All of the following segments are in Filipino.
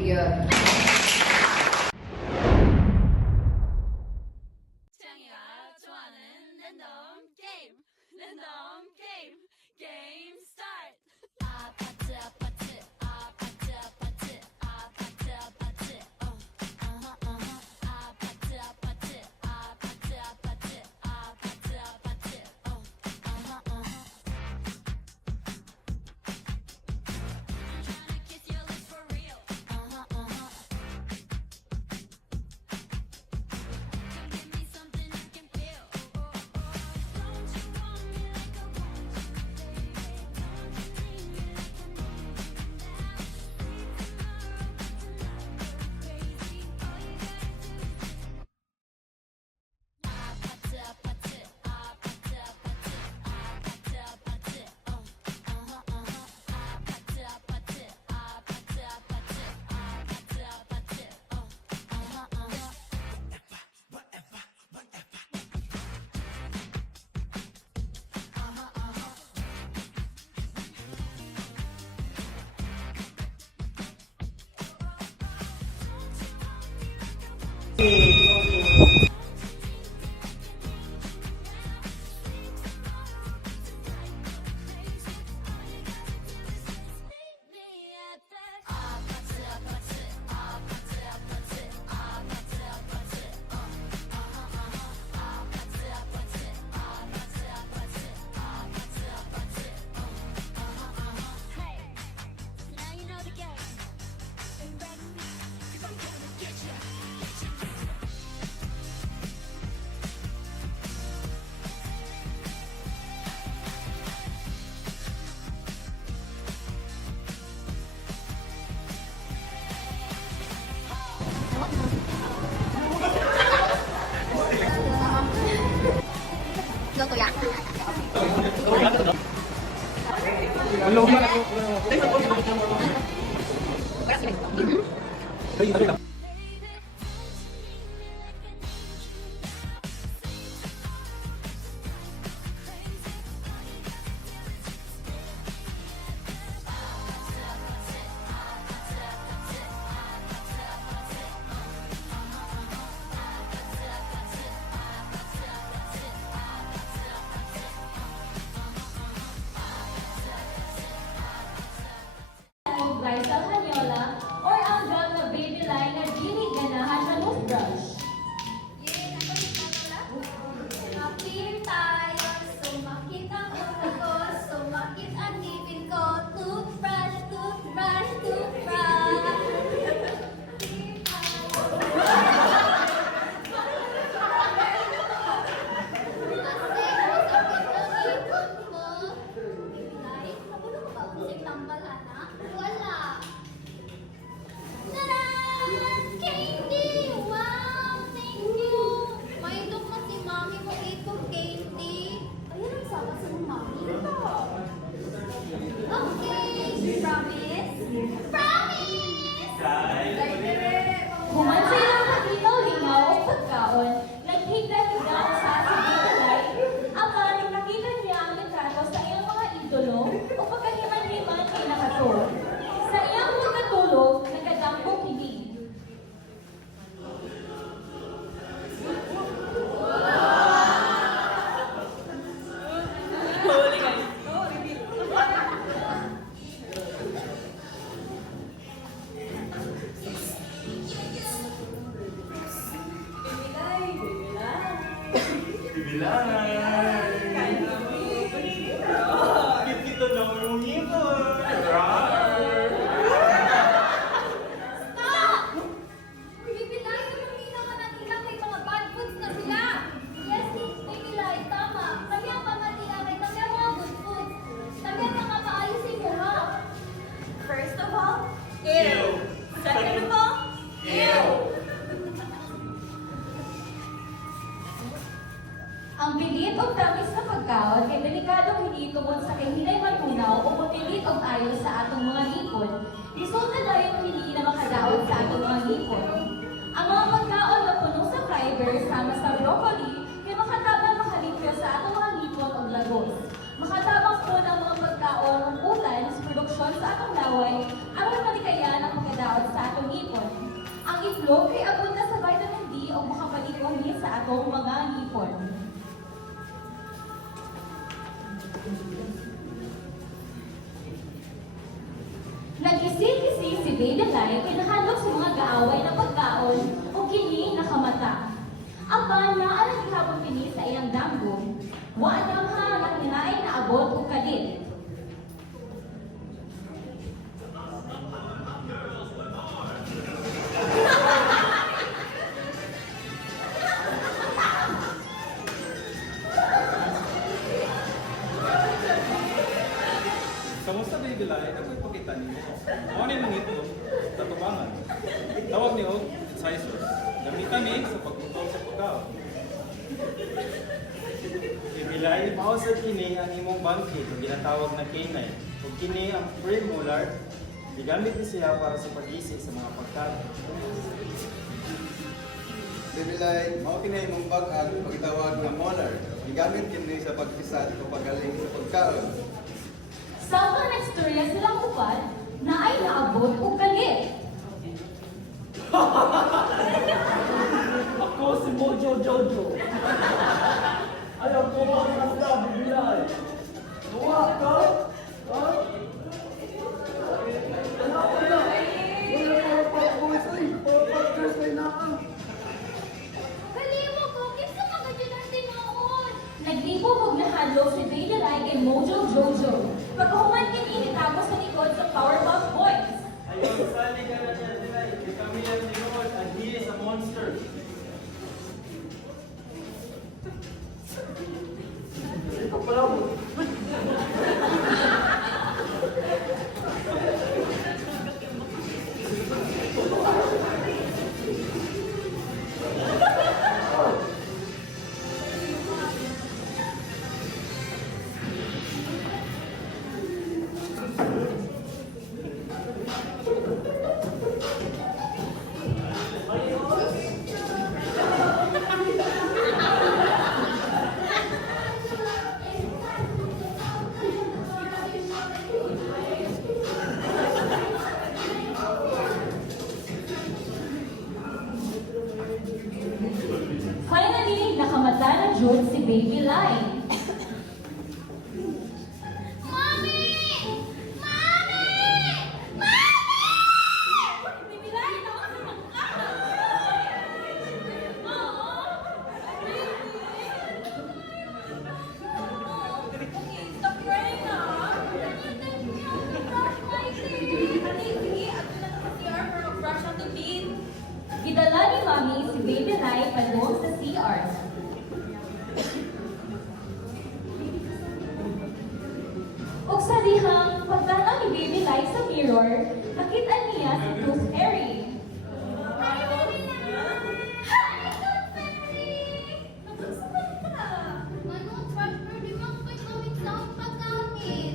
period. 창이가 좋아하는 랜덤 게임, 랜덤 게임, 게임 스타트. 아파트 아파트 아파트 아파트 아파트 아파트 아파트 아파트 아파트 아파트 아파트 아파트 I'm tryna kiss your lips for real. Come give me something I can feel. Don't you want me like I want you, baby? Don't you need me like I need you now? Free tomorrow, but tonight go crazy. All you gotta do is 아파트 아파트 아파트 아파트 아파트 아파트 아파트 아파트 Now you know the game. Are you ready? 'Cause I'm gonna get you. Luto yan. Liza Canyola or ang drug na baby line na Jimmy Ganahan sa toothbrush. Sumakit tayo, sumakit ang ulo ko, sumakit ang ngipin ko. Toothbrush, toothbrush, toothbrush. Wala. Tadaan! Candy! Wow! Thank you! May dumat si mami mo ito, Candy. Ayun ang sama sa mami. Okay! Promise? Promise! Human sa ilang kakinaw, lingaw o pagkaon, naghigda-higda ang sa baby line, ang maring nakita niya ang litrato sa iyang mga idolo o pagkahiman-himan kay nakatulog. Sa iyang pagkatulog, nagkadambong hilig. Stop! Bibilay ko ng ginawa natin lang may mga bad foods na sila. Yes, Baby Lai, tama. Kami ang pamatiya kay kami ang mga good foods. Kami ang mga paalisin mo, ha? First of all, ew. Second of all, ew. Ang pilit o tamis na pagkaon kay delikadong hindi tungod sa kay hinay matunaw o mutilit o tayo sa atong mga hipon. Resulta dahil hindi na makadaot sa atong mga hipon. Ang mga pagkaon na puno sa fiber sama sa broccoli kay makatabang makalipyo sa atong mga hipon o lagos. Makatabang po ng mga pagkaon o ulan sa produksyon sa atong laway aron malikayan ang makadaot sa atong ngipon. Ang itlog kay abot na sa vitamin D o makapalikuhi sa atong mga ngipon. Nag-isip-isip si Baby Lai kay nahanap sa mga gaaway na pagkaon o kini nakamata. Aba na alang gihapon kini sa iyang damgo. Wa na nga hinain na abot o kalit. Kamusta baby Lai? Ako ipakita niyo. Ako na yung ito, tatubangan. Tawag niyo, incisors. Gamitan ni sa pagkuntol sa pagkaon. Baby Lai, mausad kini ang imong bangkit, ang ginatawag na canine. Ug kini ang premolar, gigamit ni siya para sa pag-isi sa mga pagkaon. Bibilay, mao kini imong bag-ang pagtawag na molar. Gigamit kini sa pagpisat o pagaling sa pagkaon. Sa mga nagstorya silang upat na ay naabot o kalit. Ako si Mojo Jojo. Ayaw ko ba ang nasa bibigay? Luwa ka? Ha? Wala ko na. Wala ko na pa-boys ay. Pa-dress ay naan. Kalimo ko, kinsa mga dyan ang tinoon? Naglibog og nahalo si Baby Lai kay Mojo Jojo. Pagkahuman kini nitago sa likod sa Powerpuff Boys. Ayaw, sali ka na dyan, Lai. Kami yan si Lord, and he is a monster. Ito pala mo. Finally, nakamata na June si Baby Lai. Mami! Mami! Mami! Baby Lai, naman ka! Okay, stop crying na. Brush my teeth! Sige, ako na sa CR para mag-brush ang tubig. Gidala ni Mami si Baby Lai padung sa CR. Ug sa dihang pagtanaw ni Baby Lai sa mirror, nakita niya si Tooth Fairy. Hi, baby na! Hi, Tooth Fairy! Nakunsa man ka? Ano, brush mo, di mo ako gawin sa akong paggamit.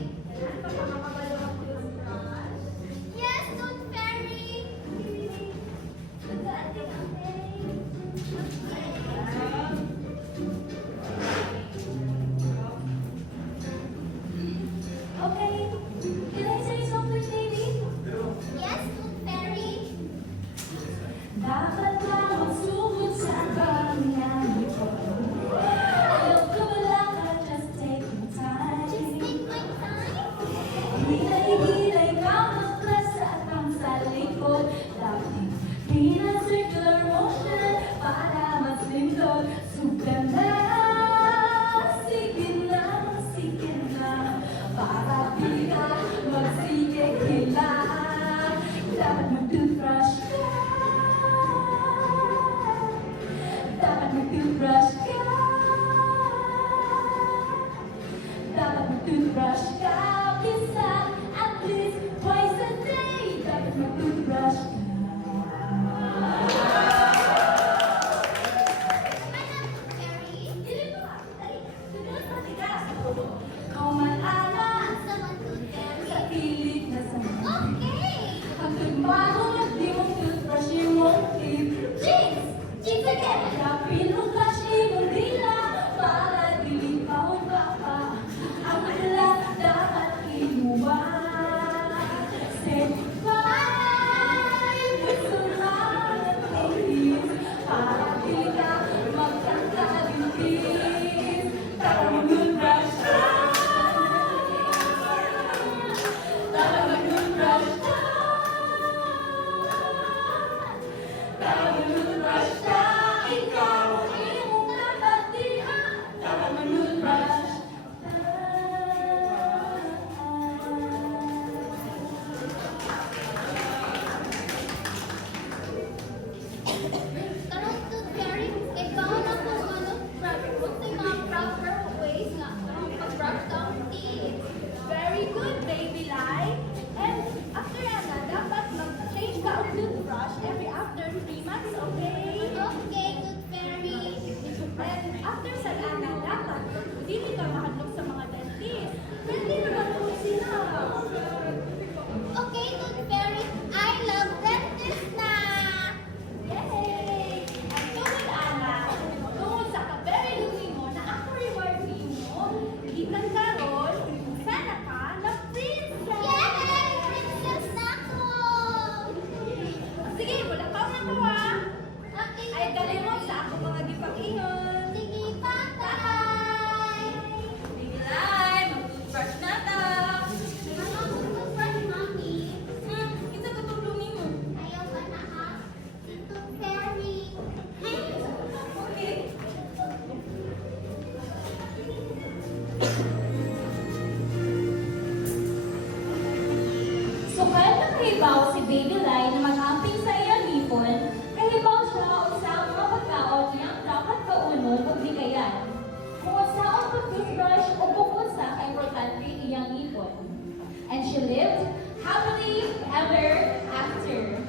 Yes, Tooth Fairy! Okay, can I say something, baby? Yes, Tooth Fairy! Dapat lang magsugod sa kanyang ipon. Ayaw ko lang, just take your time. Just take my time. Hilay-hilay ka, mas sa atang sa likod. Dapat pinag-circular motion para mas lindol. Sugan na, sige na, sige na. Para di ka magsigil lang. Dapat mag-toothbrush ka. Dapat mag-toothbrush ka. Dapat mag-toothbrush ka. Bisa at least twice a day. Dapat mag-toothbrush ka. Fairy? Dili ba? Dali. Dili ba? Tigas. Kau man ana Asa man, Tooth Fairy? sa pilit na sama. Okay! Ang tagbago na di mong toothbrush imong tip. Jinx! Jinx again! Kapin mong brush imong dila para dili pa ang baka. Ang dila dapat Sukal na kahibaw si Baby Lai na mag-amping sa iyang hipon, kahibaw siya o sa mga pagkaon niyang dapat kaunon o bikayan. Kung saan pag-toothbrush o bukod sa ka-importante iyang hipon. And she lived happily ever after.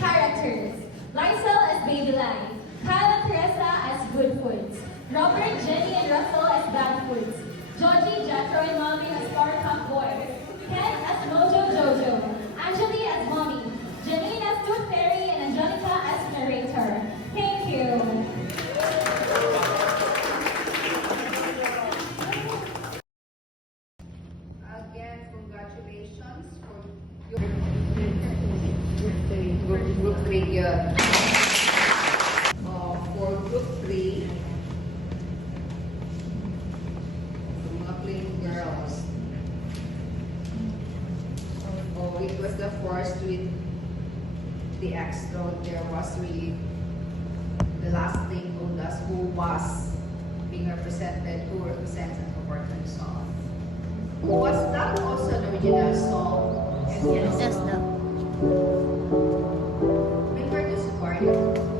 Characters: Lysel as Baby Lai, Kyle and Teresa as Good Foods, Robert, Jenny, and Russell as Bad Foods, Georgie, Jethro, and Mommy as Powerpuff Boys, Ken as Mojo Jojo, Angeli as Mommy, Janine as Tooth Fairy, and Angelica as narrator. Thank you. Again, congratulations for your group 3 yun. For group 3, mga plain girls. It was the first with the extra. There was really the last thing told us who was being represented, who represents and who performed song. Was that also the original song? Yes, the. When were you recorded?